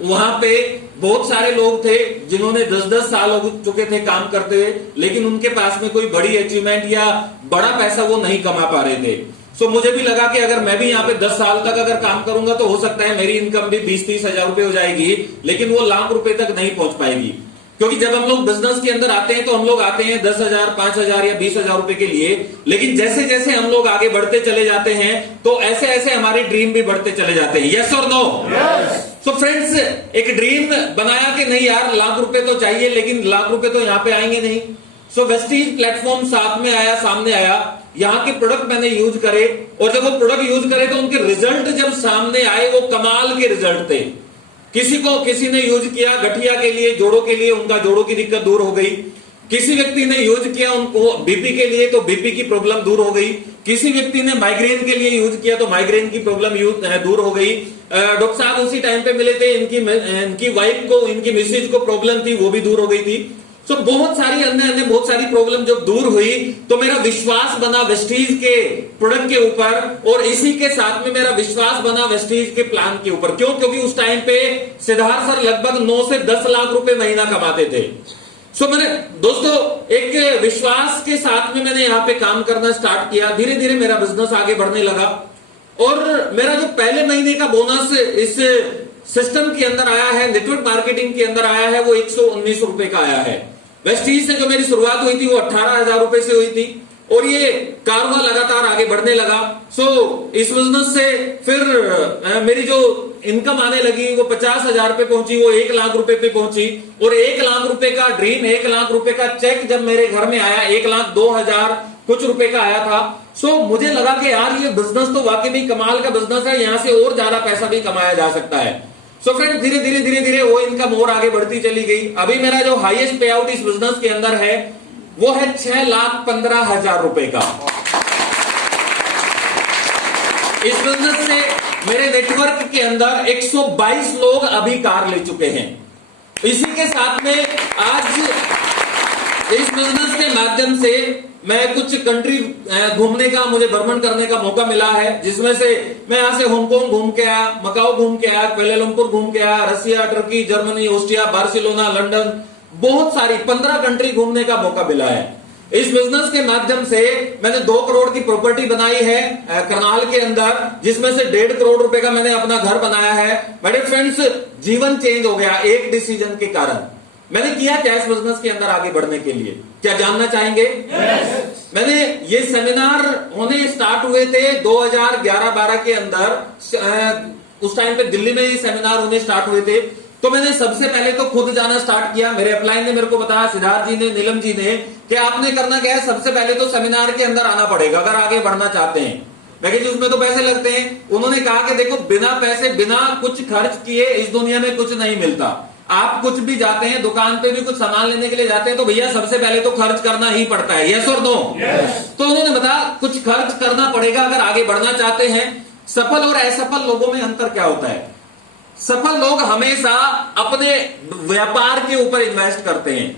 वहां पे बहुत सारे लोग थे जिन्होंने 10-10 साल हो चुके थे काम करते हुए, लेकिन उनके पास में कोई बड़ी अचीवमेंट या बड़ा पैसा वो नहीं कमा पा रहे थे। सो मुझे भी लगा कि अगर मैं भी यहाँ पे 10 साल तक अगर काम करूंगा तो हो सकता है मेरी इनकम भी 20-30 हजार रुपए हो जाएगी, लेकिन वो लाख रुपए तक नहीं पहुंच पाएगी। क्योंकि जब हम लोग बिजनेस के अंदर आते हैं तो हम लोग आते हैं 10,000, 5,000 या 20,000 रुपए के लिए, लेकिन जैसे जैसे हम लोग आगे बढ़ते चले जाते हैं तो ऐसे ऐसे हमारे ड्रीम भी बढ़ते चले जाते हैं। यस और नो? सो फ्रेंड्स, एक ड्रीम बनाया कि नहीं यार लाख रुपए तो चाहिए, लेकिन लाख रुपए तो यहाँ पे आएंगे नहीं। सो वेस्टीज प्लेटफॉर्म साथ में आया, सामने आया, यहाँ के प्रोडक्ट मैंने यूज करे, और जब वो प्रोडक्ट यूज करे तो उनके रिजल्ट जब सामने आए वो कमाल के रिजल्ट थे। किसी ने यूज किया गठिया के लिए, जोड़ों के लिए, उनका जोड़ों की दिक्कत दूर हो गई। किसी व्यक्ति ने यूज किया उनको बीपी के लिए तो बीपी की प्रॉब्लम दूर हो गई। किसी व्यक्ति ने माइग्रेन के लिए यूज किया तो माइग्रेन की प्रॉब्लम दूर हो गई। डॉक्टर साहब उसी टाइम पे मिले थे, इनकी वाइफ को, इनकी मिसेज को प्रॉब्लम थी, वो भी दूर हो गई थी। सो बहुत सारी अन्य बहुत सारी प्रॉब्लम जब दूर हुई तो मेरा विश्वास बना वेस्टीज के प्रोडक्ट के ऊपर, और इसी के साथ में मेरा विश्वास बना वेस्टीज के प्लान के ऊपर। क्यों? क्योंकि उस टाइम पे सिद्धार्थ सर लगभग 9 से 10 लाख रुपए महीना कमाते थे। सो मैंने दोस्तों एक विश्वास के साथ में मैंने यहाँ पे काम करना स्टार्ट किया। धीरे धीरे मेरा बिजनेस आगे बढ़ने लगा, और मेरा जो पहले महीने का बोनस इस सिस्टम के अंदर आया है, नेटवर्क मार्केटिंग के अंदर आया है, वो 119 रुपए का आया है। वेस्टीज से जो मेरी शुरुआत हुई थी वो 18,000 रुपए से हुई थी, और ये कारवा लगातार आगे बढ़ने लगा। सो इस बिजनेस से फिर मेरी जो इनकम आने लगी वो 50,000 पे पहुंची, वो 1 लाख रुपए पे पहुंची, और 1 लाख रुपए का ड्रीम, 1 लाख रुपए का चेक जब मेरे घर में आया, 1,02,000 कुछ रुपए का आया था। सो मुझे लगा कि यार ये बिजनेस तो वाकई में कमाल का बिजनेस है, यहां से और ज्यादा पैसा भी कमाया जा सकता है। सो फ्रेंड, धीरे धीरे वो इनकम और आगे बढ़ती चली गई। अभी मेरा जो हाईएस्ट पे आउट इस बिजनेस के अंदर है वो है 6,15,000 रुपए का। इस बिजनेस से मेरे नेटवर्क के अंदर 122 लोग अभी कार ले चुके हैं। इसी के साथ में आज इस बिजनेस के माध्यम से मैं कुछ कंट्री घूमने का, मुझे भ्रमण करने का मौका मिला है, जिसमें से मैं यहां से हांगकांग घूम के आया, मकाओ घूम के आया, कुआलालंपुर घूम के आया, Russia, Turkey, Germany, Austria, Barcelona, London, बहुत सारी 15 कंट्री घूमने का मौका मिला है। इस बिजनेस के माध्यम से मैंने 2 करोड़ की प्रॉपर्टी बनाई है करनाल के अंदर, जिसमें से 1.5 करोड़ रुपए का मैंने अपना घर बनाया है। मेरे फ्रेंड्स, जीवन चेंज हो गया एक डिसीजन के कारण। मैंने किया क्या इस बिजनेस के अंदर आगे बढ़ने के लिए, क्या जानना चाहेंगे? मैंने ये सेमिनार होने स्टार्ट हुए थे 2011-12 के अंदर, उस टाइम पे दिल्ली में ये सेमिनार होने स्टार्ट हुए थे। तो मैंने सबसे पहले तो खुद जाना स्टार्ट किया। मेरे अपलाइन ने मेरे को बताया, सिद्धार्थ जी ने, नीलम जी ने, कि आपने करना क्या है, सबसे पहले तो सेमिनार के अंदर आना पड़ेगा अगर आगे बढ़ना चाहते हैं। मैं कहा जी उसमें तो पैसे लगते हैं। उन्होंने कहा कि देखो, बिना पैसे, बिना कुछ खर्च किए इस दुनिया में कुछ नहीं मिलता। आप कुछ भी जाते हैं, दुकान पे भी कुछ सामान लेने के लिए जाते हैं तो भैया सबसे पहले तो खर्च करना ही पड़ता है। यस और नो? तो उन्होंने बताया कुछ खर्च करना पड़ेगा अगर आगे बढ़ना चाहते हैं। सफल और असफल लोगों में अंतर क्या होता है? सफल लोग हमेशा अपने व्यापार के ऊपर इन्वेस्ट करते हैं।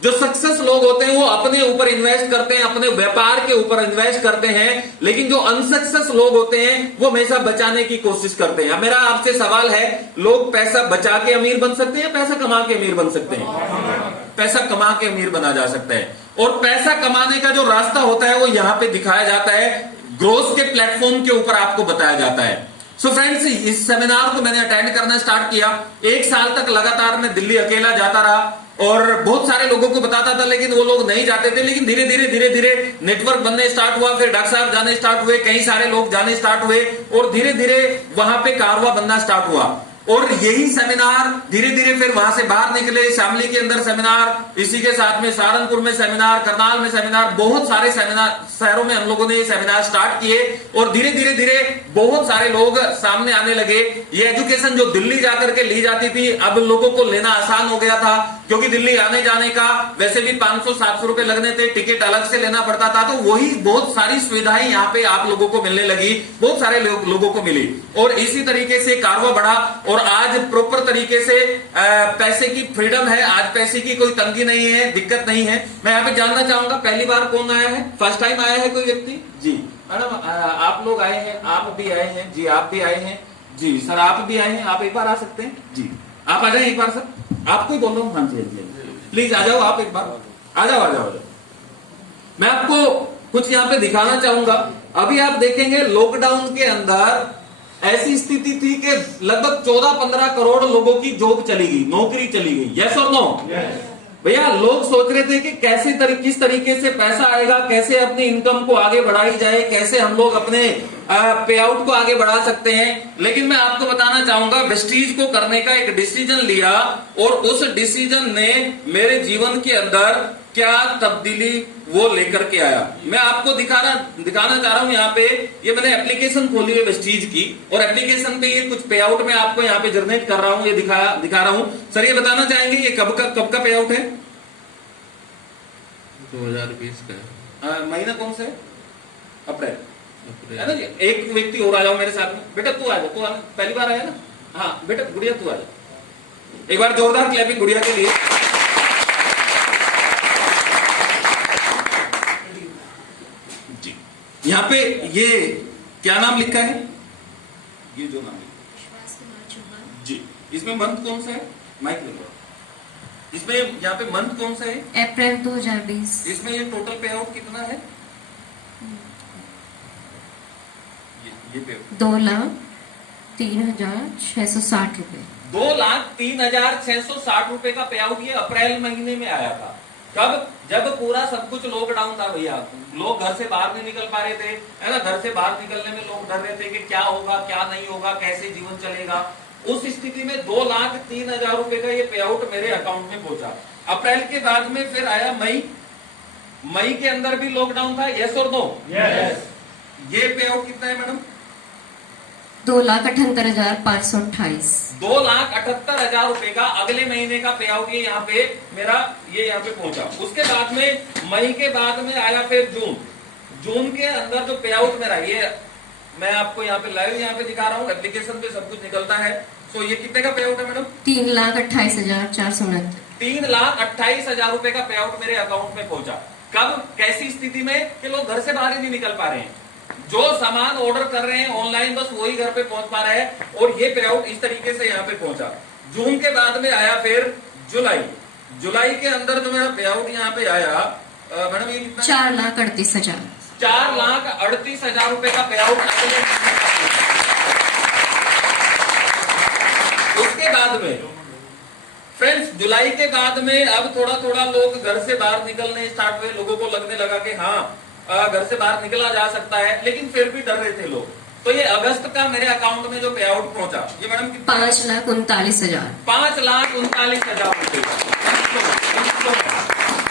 जो सक्सेस लोग होते हैं वो अपने ऊपर इन्वेस्ट करते हैं, अपने व्यापार के ऊपर इन्वेस्ट करते हैं। लेकिन जो अनसक्सेस लोग होते हैं वो हमेशा बचाने की कोशिश करते हैं। मेरा आपसे सवाल है, लोग पैसा बचा के अमीर बन सकते हैं, पैसा कमा के अमीर बन सकते हैं? पैसा कमा के अमीर बना जा सकता है, और पैसा कमाने का जो रास्ता होता है वो यहां पे दिखाया जाता है, ग्रोथ के प्लेटफॉर्म के ऊपर आपको बताया जाता है। सो फ्रेंड्स, इस सेमिनार को मैंने अटेंड करना स्टार्ट किया। 1 साल तक लगातार मैं दिल्ली अकेला जाता रहा और बहुत सारे लोगों को बताता था, लेकिन वो लोग नहीं जाते थे। लेकिन धीरे धीरे नेटवर्क बनने स्टार्ट हुआ, फिर डॉक्टर साहब जाने स्टार्ट हुए, कई सारे लोग जाने स्टार्ट हुए, और धीरे धीरे वहां पे कारवा बनना स्टार्ट हुआ। और यही सेमिनार धीरे धीरे फिर वहां से बाहर निकले, शामली के अंदर सेमिनार, इसी के साथ में सहारनपुर में सेमिनार, करनाल में सेमिनार, बहुत सारे सेमिनार शहरों में हम लोगों ने ये सेमिनार स्टार्ट किए, और धीरे धीरे बहुत सारे लोग सामने आने लगे। ये एजुकेशन जो दिल्ली जाकर के ली जाती थी, अब लोगों को लेना आसान हो गया था, क्योंकि दिल्ली आने जाने का वैसे भी 500-700 रुपए लगने थे, टिकट अलग से लेना पड़ता था। तो वही बहुत सारी सुविधाएं यहाँ पे आप लोगों को मिलने लगी, बहुत सारे लोगों को मिली, और इसी तरीके से कारवा बढ़ा। और आज प्रॉपर तरीके से पैसे की फ्रीडम है, आज पैसे की कोई तंगी नहीं है, दिक्कत नहीं है। मैं यहाँ पे जानना चाहूंगा, पहली बार कौन आया है? फर्स्ट टाइम आया है कोई व्यक्ति? जी मैडम, आप लोग आए हैं, आप भी आए हैं जी, आप भी आए हैं जी, सर आप भी आए हैं, आप एक बार आ सकते हैं जी। आप आ जाए एक बार सर, आपको ही बोल रहा हूँ। हाँ जी, प्लीज आ जाओ, आप एक बार आ जाओ, आ जाओ। मैं आपको कुछ यहाँ पे दिखाना चाहूंगा। अभी आप देखेंगे लॉकडाउन के अंदर ऐसी स्थिति थी कि लगभग 14-15 करोड़ लोगों की जॉब चली गई, नौकरी चली गई। यस और नो? भैया लोग सोच रहे थे कि किस तरीके से पैसा आएगा, कैसे अपनी इनकम को आगे बढ़ाई जाए, कैसे हम लोग अपने पे आउट को आगे बढ़ा सकते हैं। लेकिन मैं आपको बताना चाहूंगा, वेस्टीज को करने का एक डिसीजन लिया और उस डिसीजन ने मेरे जीवन के अंदर क्या तब्दीली वो लेकर के आया। मैं आपको दिखाना चाह रहा हूं। यहाँ पे ये मैंने एप्लीकेशन खोली है वेस्टीज की, और एप्लीकेशन पे ये कुछ पे आउट में आपको यहाँ पे जनरेट कर रहा हूं, ये दिखा रहा हूं। सर ये बताना चाहेंगे ये कब का पे आउट है? 2020 का महीना कौन सा है? अप्रैल है ना जी। एक व्यक्ति और आ जाओ मेरे साथ में। बेटा तू आ जा, तू पहली बार आया ना? हाँ बेटा गुड़िया तू आ जा। एक बार जोरदार क्लैपिंग गुड़िया के लिए। जी यहाँ पे ये क्या नाम लिखा है? ये जो नाम लिखा जी, इसमें मंथ कौन सा है? माइक ले लो। इसमें यहाँ पे मंथ कौन सा है? अप्रैल 2020। इसमें ये टोटल पे आउट कितना है? ये पे 2,03,660 रुपए। 2,03,660 रुपए का पे आउट ये अप्रैल महीने में आया था। कब? जब पूरा सब कुछ लॉकडाउन था भैया, लोग घर से बाहर नहीं निकल पा रहे थे, है ना। घर से बाहर निकलने में लोग डर रहे थे कि क्या होगा क्या नहीं होगा, कैसे जीवन चलेगा। उस स्थिति में 2,03,000 रुपए का ये पे आउट मेरे अकाउंट में पहुंचा। अप्रैल के बाद में फिर आया मई के अंदर भी लॉकडाउन था। यस और नो? यस। ये पे आउट कितना है मैडम? 2,78,528। 2,78,000 रुपए का अगले महीने का पे आउट ये यहाँ पे मेरा ये यहाँ पे पहुंचा। उसके बाद में मई के बाद में आया फिर जून के अंदर जो पे आउट मेरा ये मैं आपको यहाँ पे लाइव यहाँ पे दिखा रहा हूँ, एप्लीकेशन पे सब कुछ निकलता है। तो ये कितने का पे आउट है मैडम? 3,28,469। 3,28,000 रुपए का पे आउट मेरे अकाउंट में पहुंचा। कब? कैसी स्थिति में कि लोग घर से बाहर ही नहीं निकल पा रहे हैं, जो सामान ऑर्डर कर रहे हैं ऑनलाइन बस वही घर पे पहुंच पा रहा है, और ये पे आउट इस तरीके से यहाँ पे पहुंचा। जून के बाद में आया फिर जुलाई के अंदर जो मेरा पे आउट यहाँ पे आया मैडम ये कितना? 4,38,000। 4,38,000 रुपए का पे आउट। उसके बाद में फ्रेंड्स जुलाई के बाद में अब थोड़ा लोग घर से बाहर निकलने स्टार्ट हुए। लोगों को लगने लगा कि हाँ घर से बाहर निकला जा सकता है, लेकिन फिर भी डर रहे थे लोग। तो ये अगस्त का मेरे अकाउंट में जो पे आउट पहुंचा ये मैडम 5,39,000। 5,39,000 रुपए का।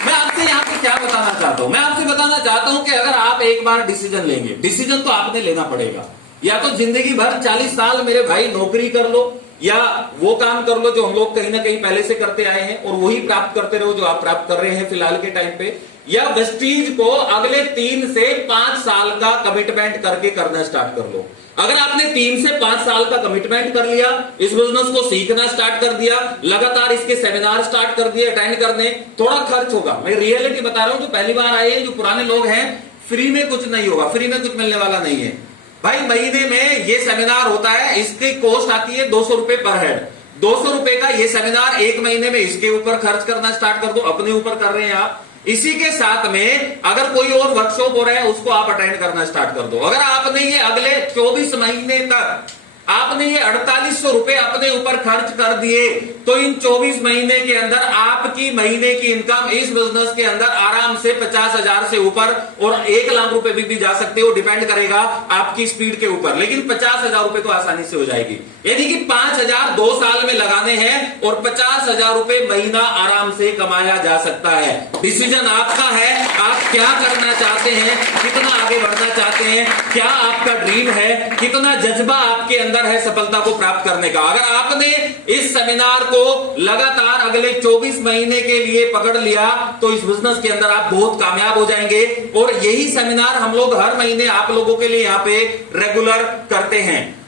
मैं आपसे यहाँ पे क्या बताना चाहता हूँ? मैं आपसे बताना चाहता हूँ कि अगर आप एक बार डिसीजन लेंगे, डिसीजन तो आपने लेना पड़ेगा। या तो जिंदगी भर 40 साल मेरे भाई नौकरी कर लो, या वो काम कर लो जो हम लोग कहीं ना कहीं पहले से करते आए हैं और वही प्राप्त करते रहो जो आप प्राप्त कर रहे हैं फिलहाल के टाइम पे, या वेस्टीज को अगले 3 से 5 साल का कमिटमेंट करके करना स्टार्ट कर लो। अगर आपने 3 से 5 साल का कमिटमेंट कर लिया, इस बिजनेस को सीखना स्टार्ट कर दिया, लगातार इसके सेमिनार स्टार्ट कर दिए अटेंड करने, थोड़ा खर्च होगा। मैं रियलिटी बता रहा हूं, जो पहली बार आए हैं, जो पुराने लोग हैं, फ्री में कुछ नहीं होगा, फ्री में कुछ मिलने वाला नहीं है भाई। महीने में ये सेमिनार होता है, इसकी कॉस्ट आती है 200 रुपए पर हेड। 200 रुपए का ये सेमिनार एक महीने में इसके ऊपर खर्च करना स्टार्ट कर दो, अपने ऊपर कर रहे हैं आप। इसी के साथ में अगर कोई और वर्कशॉप हो रहा है उसको आप अटेंड करना स्टार्ट कर दो। अगर आपने ये अगले 24 महीने तक आपने ये 4,800 रुपए अपने ऊपर खर्च कर दिए, तो इन 24 महीने के अंदर आपकी महीने की इनकम इस बिजनेस के अंदर आराम से 50,000 से ऊपर और 1 लाख रुपए भी जा सकते हो, डिपेंड करेगा आपकी स्पीड के ऊपर। लेकिन 50,000 रुपए तो आसानी से हो जाएगी। यानी कि 5,000 2 साल में लगाने हैं और 50,000 रुपए महीना आराम से कमाया जा सकता है। डिसीजन आपका है, आप क्या करना चाहते हैं, कितना आगे बढ़ना चाहते हैं, क्या आपका ड्रीम है, कितना जज्बा आपके अंदर है सफलता को प्राप्त करने का। अगर आपने इस सेमिनार को लगातार अगले 24 महीने के लिए पकड़ लिया तो इस बिजनेस के अंदर आप बहुत कामयाब हो जाएंगे। और यही सेमिनार हम लोग हर महीने आप लोगों के लिए यहाँ पे रेगुलर करते हैं।